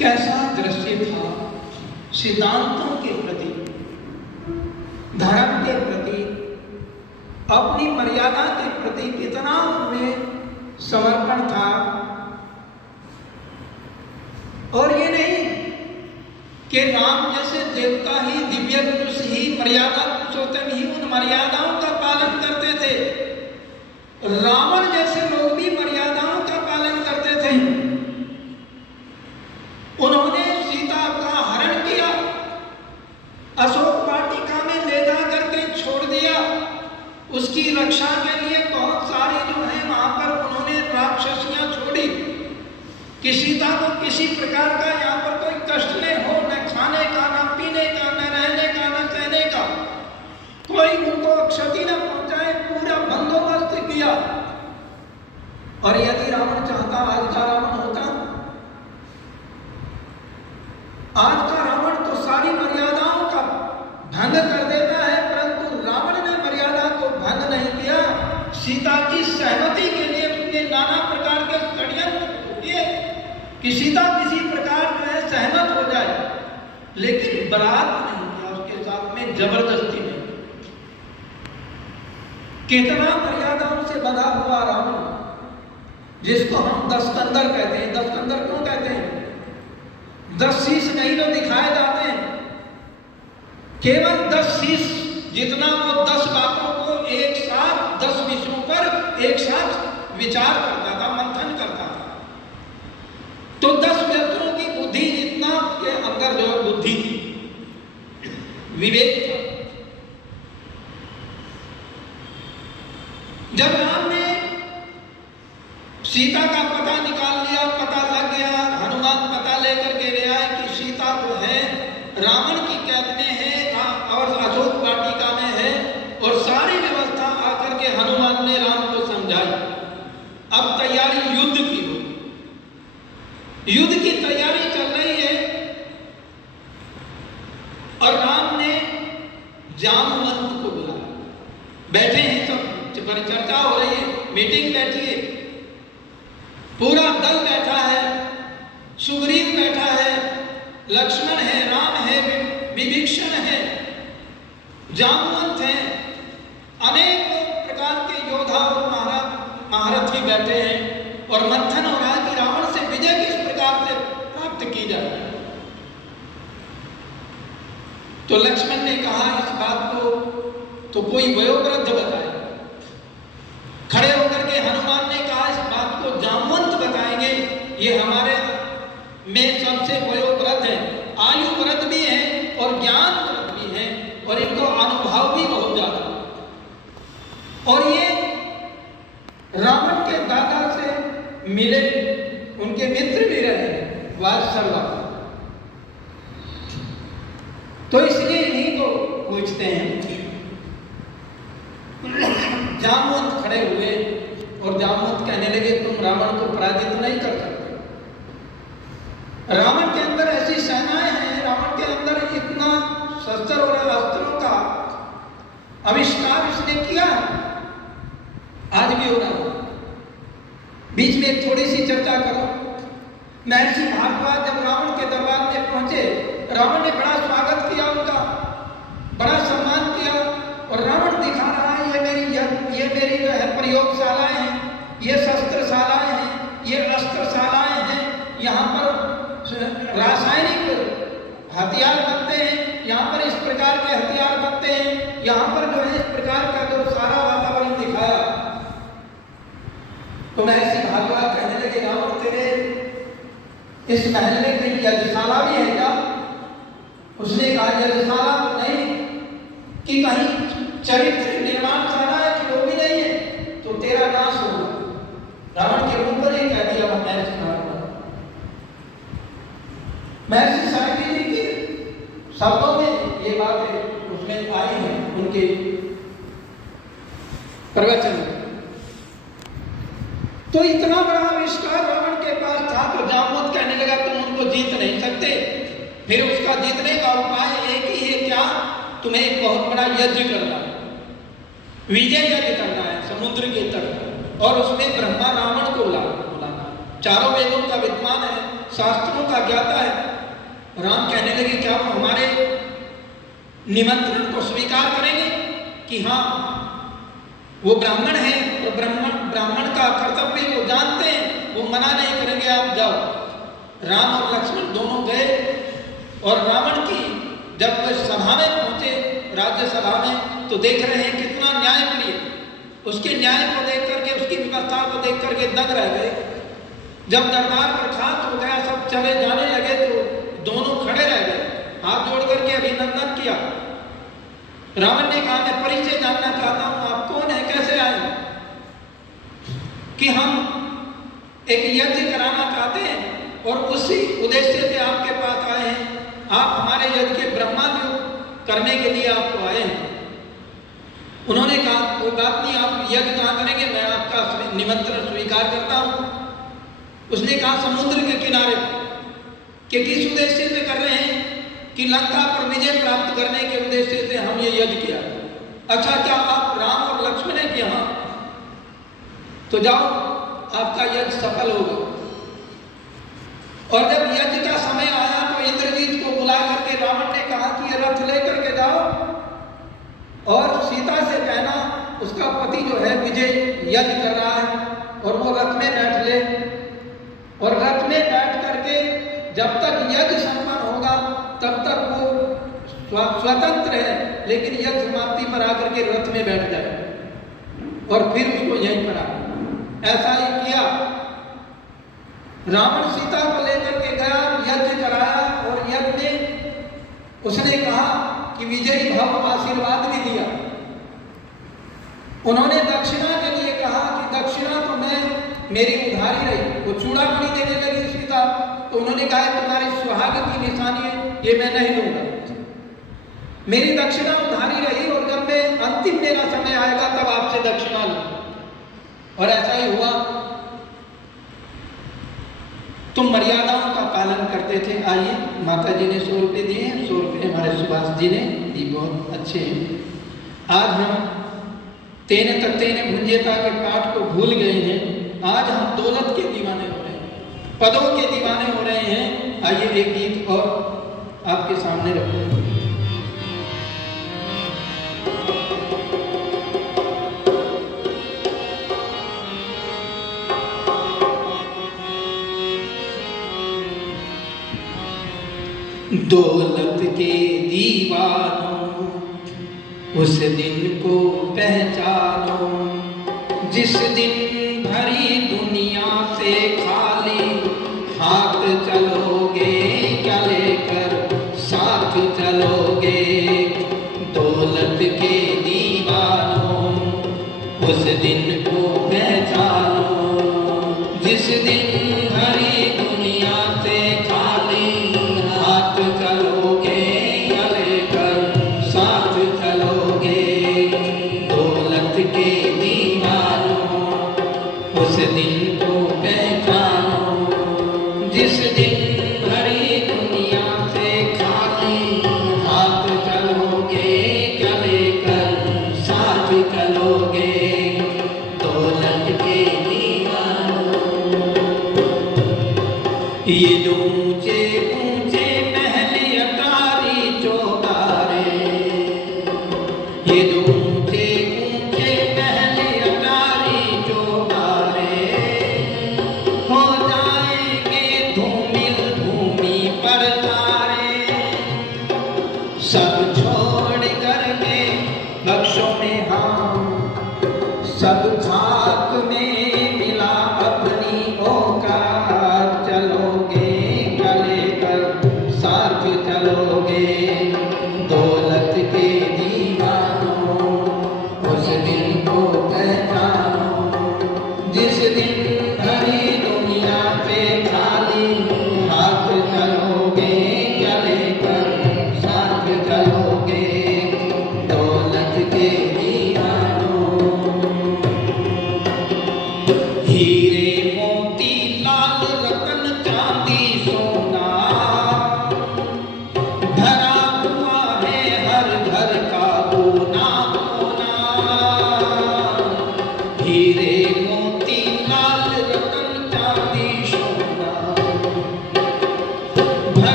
कैसा दृश्य था सिद्धांतों के प्रति, धर्म के प्रति, अपनी मर्यादा के प्रति कितना उनमें समर्पण था। और ये नहीं कि राम जैसे देवता ही, दिव्य पुरुष ही, मर्यादा पुरुषोत्तम ही उन मर्यादाओं का पालन करते थे, रावण जैसे लोग भी मर्यादाओं का पालन करते थे। उन्होंने सीता का हरण किया, अशोक वाटिका में ले जा करके छोड़ दिया, उसकी रक्षा के लिए बहुत सारे जो है वहां पर उन्होंने राक्षसियां छोड़ी कि सीता को किसी प्रकार का यहाँ पर कोई कष्ट नहीं हो, न खाने का, न पीने का, न रहने का, न सहने का, कोई उनको क्षति न पहुंचाए, पूरा बंदोबस्त किया। और यदि रावण चाहता, आज का रावण होता, आज का रावण तो सारी मर्यादाओं का भंग कर देता है, परंतु रावण ने मर्यादा को भंग नहीं किया। सीता की सहमति के लिए उसने नाना प्रकार के षड्यंत्र किए कि सीता किसी प्रकार जो है सहमत हो जाए, लेकिन बलात् नहीं किया उसके साथ में, जबरदस्ती नहीं। कितना मर्यादाओं से बंधा हुआ रावण, जिसको हम दस्कंदर कहते हैं। दस्कंदर क्यों कहते हैं? 10 शीश नहीं तो दिखाए जाते हैं, केवल 10 शीश जितना वो 10 बातों को एक साथ, 10 विषयों पर एक साथ विचार करता था, मंथन करता था। तो 10 व्यक्तियों की बुद्धि जितना के अंदर जो बुद्धि थी, विवेक था। जब राम ने सीता का पता निकाल लिया, पता लग गया, हनुमान पता लेकर के ले आए कि सीता तो है रावण की कैद में है और अशोक वाटिका में है, और सारी व्यवस्था आकर के हनुमान ने राम को समझाई। अब तैयारी युद्ध की होगी, युद्ध की तैयारी चल रही है, और राम ने जामवंत को बुलाया। बैठे हैं सब, परिचर्चा हो रही है, मीटिंग बैठी है, पूरा दल बैठा है, सुग्रीव बैठा है, लक्ष्मण है, राम है, विभीषण है, जामवंत हैं, अनेक प्रकार के योद्धा और महारथी बैठे हैं, और मंथन हो रहा है कि रावण से विजय किस प्रकार से प्राप्त की जाए। तो लक्ष्मण ने कहा इस बात को तो कोई वयोवृद्ध बताए। खड़े होकर के हनुमान ने कहा इस बात को जामवंत बताएंगे, ये हमारे में सबसे वयोवृद्ध है, आयु वृद्ध भी है और ज्ञान वृद्ध भी है, और इनको अनुभव भी बहुत ज्यादा। और ये रावण के दादा से मिले, उनके मित्र भी रहे वात्सल्य, तो इसलिए इन्हीं को पूछते हैं। जामवंत खड़े हुए और जामवंत कहने लगे तुम रावण को पराजित नहीं कर सकते। रावण के अंदर ऐसी सेनाएं हैं, रावण के अंदर इतना शस्त्र और अस्त्रों का आविष्कार इसने किया, आज भी हो रहा है। बीच में एक थोड़ी सी चर्चा करो। महर्षि भारद्वाज जब रावण के दरबार में पहुंचे, रावण ने बड़ा स्वागत किया उनका, बड़ा सम्मान किया, और रावण दिखा रहा है ये मेरी जो है प्रयोगशालाएं हैं, ये शस्त्रशालाएं हैं, ये अस्त्रशालाएं हैं, यहाँ पर रासायनिक हथियार बनते हैं, यहाँ पर इस प्रकार के हथियार बनते हैं, यहाँ पर जो है इस प्रकार का जो सारा वातावरण दिखाया। तो महर्षि भारद्वाज कहने लगे रावण तेरे इस महल में कहीं यज्ञशाला भी है क्या? उसने कहा यज्ञशाला तो नहीं, कि कहीं चरित्र निर्माणशाला है कि वो भी नहीं है, तो तेरा नाश होगा। रावण के मुंह पर ही कह दिया महर्षि भारद्वाज। महर्षि सारथी जी के शब्दों में ये बातें उसमें आई हैं, उनके प्रवचन में। तो इतना बड़ा आविष्कार रावण के पास था, तो जामवंत कहने लगा तुम उनको जीत नहीं सकते। फिर उसका जीतने का उपाय एक ही है, क्या? तुम्हें एक बहुत बड़ा यज्ञ करना है, विजय यज्ञ करना है समुद्र के तट, और उसमें ब्रह्मा रावण को बुलाना। चारों वेदों का विद्वान है, शास्त्रों का ज्ञाता है। राम कहने लगे क्या वो हमारे निमंत्रण को स्वीकार करेंगे कि हाँ वो ब्राह्मण है और ब्राह्मण का कर्तव्य वो जानते हैं, वो मना नहीं करेंगे, आप जाओ। राम और लक्ष्मण दोनों गए और रावण की जब वे सभा में पहुंचे, राज्य सभा में, तो देख रहे हैं कितना न्यायप्रिय, उसके न्याय को देख करके, उसकी व्यवस्था को देख करके दंग रह गए। जब दरबार बर्खास्त हो गया, सब चले जाने लगे, तो दोनों खड़े रह गए, हाथ जोड़ करके अभिनंदन किया। रावण ने कहा मैं परिचय जानना चाहता हूं, आप कौन है, कैसे आए? कि हम एक यज्ञ कराना चाहते हैं और उसी उद्देश्य से आपके पास आए हैं, आप हमारे यज्ञ के ब्रह्मा नियुक्त करने के लिए आपको आए हैं। उन्होंने कहा कोई बात नहीं, आप यज्ञ कहाँ करेंगे, मैं आपका निमंत्रण स्वीकार करता हूं। उसने कहा समुद्र के किनारे, कि किस उद्देश्य से कर रहे हैं? कि लंका पर विजय प्राप्त करने के उद्देश्य से हम ये यज्ञ किया। अच्छा, क्या आप राम और लक्ष्मण हैं? कि हाँ, तो जाओ, आपका यज्ञ सफल होगा। और जब यज्ञ का समय आया तो इंद्रजीत को बुला करके रावण ने कहा कि ये रथ लेकर के जाओ और सीता से कहना उसका पति जो है विजय यज्ञ कर रहा है और वो रथ में बैठ ले, और रथ में बैठ करके जब तक यज्ञ संपन्न होगा तब तक वो स्वतंत्र है, लेकिन यज्ञ समाप्ति पर आकर के रथ में बैठ जाए और फिर उसको यहीं पर आ। ऐसा ही किया। रावण सीता को लेकर के गया, यज्ञ कराया और यज्ञ में उसने कहा कि विजयी भव, आशीर्वाद भी दिया। उन्होंने दक्षिणा के लिए कहा कि दक्षिणा तो मैं मेरी उधारी रही, वो चूड़ामणि देने लगी सीता, तो उन्होंने कहा तुम्हारी सुहाग की निशानी है, ये मैं नहीं दूंगा, मेरी दक्षिणा उधारी रही और जब मैं अंतिम मेरा समय आएगा तब आपसे दक्षिणा लूंगा। और ऐसा ही हुआ। तुम मर्यादाओं का पालन करते थे। आइए, माता जी ने 100 रुपये दिए हैं, 100 रुपये हमारे सुभाष जी ने ये बहुत अच्छे हैं। आज हम तेने तक तेने भुंजेता के पाठ को भूल गए हैं। आज हम दौलत के दीवाने हो रहे हैं, पदों के दीवाने हो रहे हैं। आइए एक गीत और आपके सामने रखते हैं। दौलत के दीवानों उस दिन को पहचानो, जिस दिन भरी दुनिया से खाली हाथ चलोगे, क्या लेकर साथ चलोगे। दौलत के दीवानों उस दिन को पहचानो, जिस दिन भरी दुनिया से खाली हाथ चलोगे, क्या लेकर साथ चलोगे। दौलत के दीवानों उस दिन को पहचानो, जिस दिन भरी दुनिया से खाली हाथ चलोगे, क्या लेकर साथ चलोगे। दौलत के दीवानों ये जो ऊंचे ऊंचे महल अटारी चौबारे, ये जो ऊंचे ऊंचे महल अटारी चौबारे, हो जाएंगे धूमिल भूमि पर तारे। सब छोड़ करके बख्शों में हम, सब खाक में मिला अपनी औकात। चलोगे क्या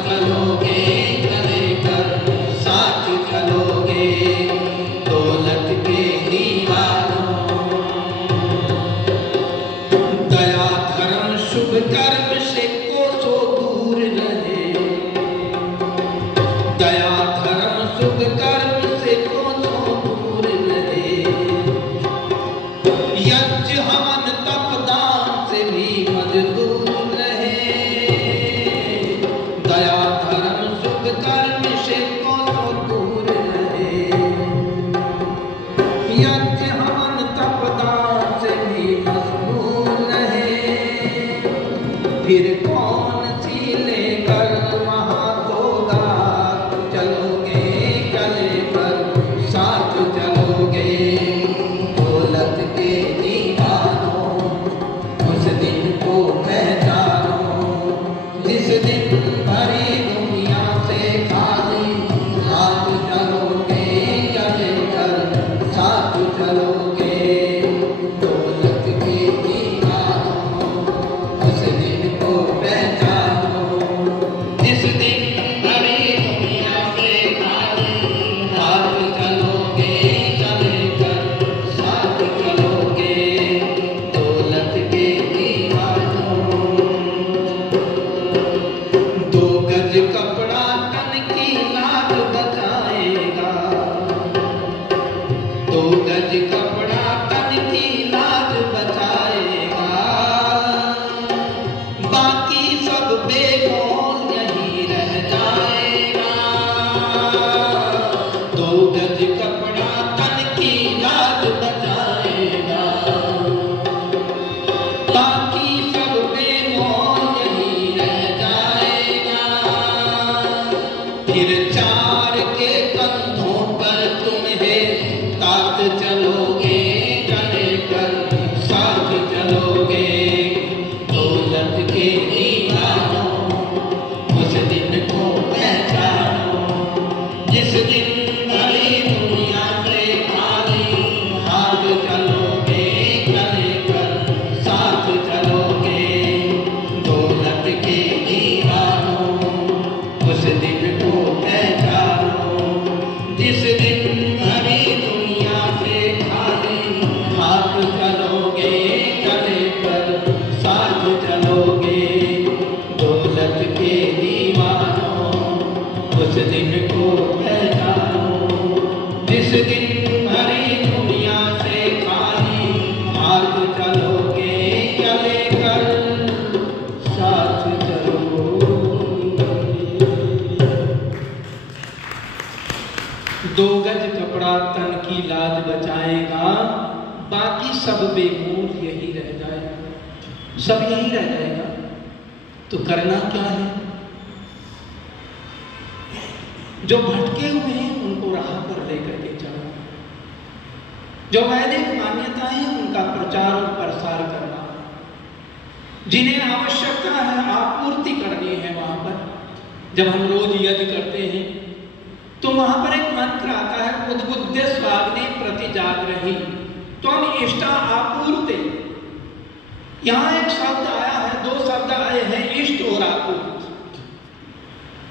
चलोगे चले कर साथ चलोगे दौलत के दीवारों। दया धर्म शुभ कर्म से कोसों दूर रहे, दया धर्म शुभ कर्म से कोसों दूर रहे। यज्ञ हवन तप दान से भी मजदूर रहे, दया धर्म शुभ कर्म से कोसों दूर रहे। यज्ञ हवन तप दान से भी मजदूर रहे। फिर कौन सी लेकर वहाँ होगा, चलोगे चले कर साथ चलोगे दौलत के दीवानों। उस दिन को पहचानो जिस दिन भरी दुनिया से खाली हाथ चलोगे चले कर साथ चलोगे दौलत के दीवानों। उस दिन को पहचानो जिस दिन भरी दुनिया से खाली हाथ चलोगे चले कर साथ चलोगे दौलत के दीवानों। दो गज कपड़ा तन की लाज बचाएगा, दो गज कपड़ा तन की लाज बचाएगा। बाकी सब बेमौल यही रह जाएगा। दो गज कपड़ा तन की लाज बचाएगा। बाकी सब बेमौल यही रह जाएगा। फिर चार के कंधों पर तुम्हें साथ चलोगे चले कर साथ चलोगे दौलत के दीवानों। उस दिन को पहचानो जिस दिन भरी दुनिया से खाली हाथ चलोगे चले कर साथ चलोगे दौलत के दीवानों। उस दिन को पहचानो जिस दिन भरी दुनिया से खाली हाथ चलोगे चले कर साथ चलोगे दौलत के दीवानों। उस दिन को पहचानो जिस दिन भरी दुनिया से खाली हाथ चलोगे चले कर साथ चलोगे। दो गज कपड़ा तन की लाज बचाएगा। बाकी सब बेमूल यही रह जाएगा, सब यही रह जाएगा। तो करना क्या है? जो भटके हुए हैं उनको राह पर लेकर के चलो, जो वैदिक मान्यताएं हैं उनका प्रचार और प्रसार करना, जिन्हें आवश्यकता है आपूर्ति करनी है। वहां पर जब हम रोज यज्ञ करते हैं तो वहां पर एक मंत्र आता है, उद्बुद्धे स्वाग्ने प्रतिजाग्रही त्वं इष्टा आपूर्ते। यहाँ एक शब्द आया है, दो शब्द आए हैं, इष्ट और आपूर्ति।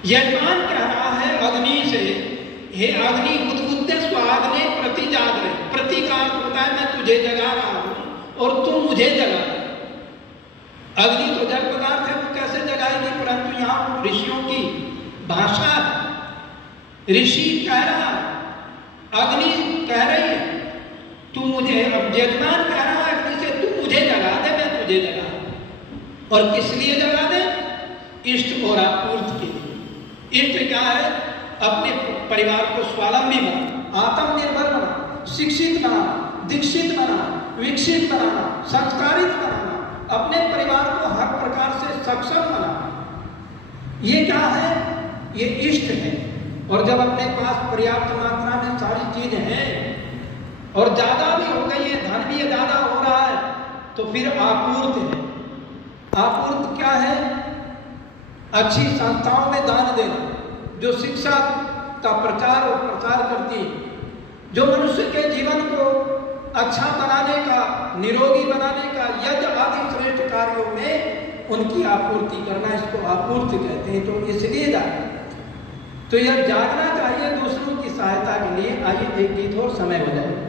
यजमान कह रहा है अग्नि से, हे अग्नि उद्बुद्धे स्वाग्ने प्रतिजाग्रही। प्रति का अर्थ होता है मैं तुझे जगा रहा हूं और तू मुझे जगा। अग्नि तो जड़ पदार्थ है, वो कैसे जगाएगी? परंतु यहाँ ऋषियों की भाषा, ऋषि कह रहा है, अग्नि कह रही है तू मुझे, अब यजमान कह रहा है अग्नि से तू मुझे जगा दे, मैं तुझे जगा। और किस लिए जगा दे? इष्ट और आपूर्ति के लिए। इष्ट क्या है? अपने परिवार को स्वावलंबी बनाना, आत्मनिर्भर बनाना, शिक्षित बनाना, दीक्षित बनाना, विकसित बनाना, संस्कारित बनाना, अपने परिवार को हर प्रकार से सक्षम बनाना। ये क्या है? ये इष्ट है। और जब अपने पास पर्याप्त मात्रा में सारी चीजें हैं और ज्यादा भी हो गई है, धन भी ज्यादा हो रहा है, तो फिर आपूर्त है। आपूर्त क्या है? अच्छी संस्थाओं में दान देना, जो शिक्षा का प्रचार और प्रसार करती है, जो मनुष्य के जीवन को अच्छा बनाने का, निरोगी बनाने का, यज्ञ आदि श्रेष्ठ कार्यों में उनकी आपूर्ति करना, इसको आपूर्ति कहते हैं। तो इसलिए जागना, तो यह जागना चाहिए दूसरों की सहायता के लिए। आइए एक गीत और समय हो जाए।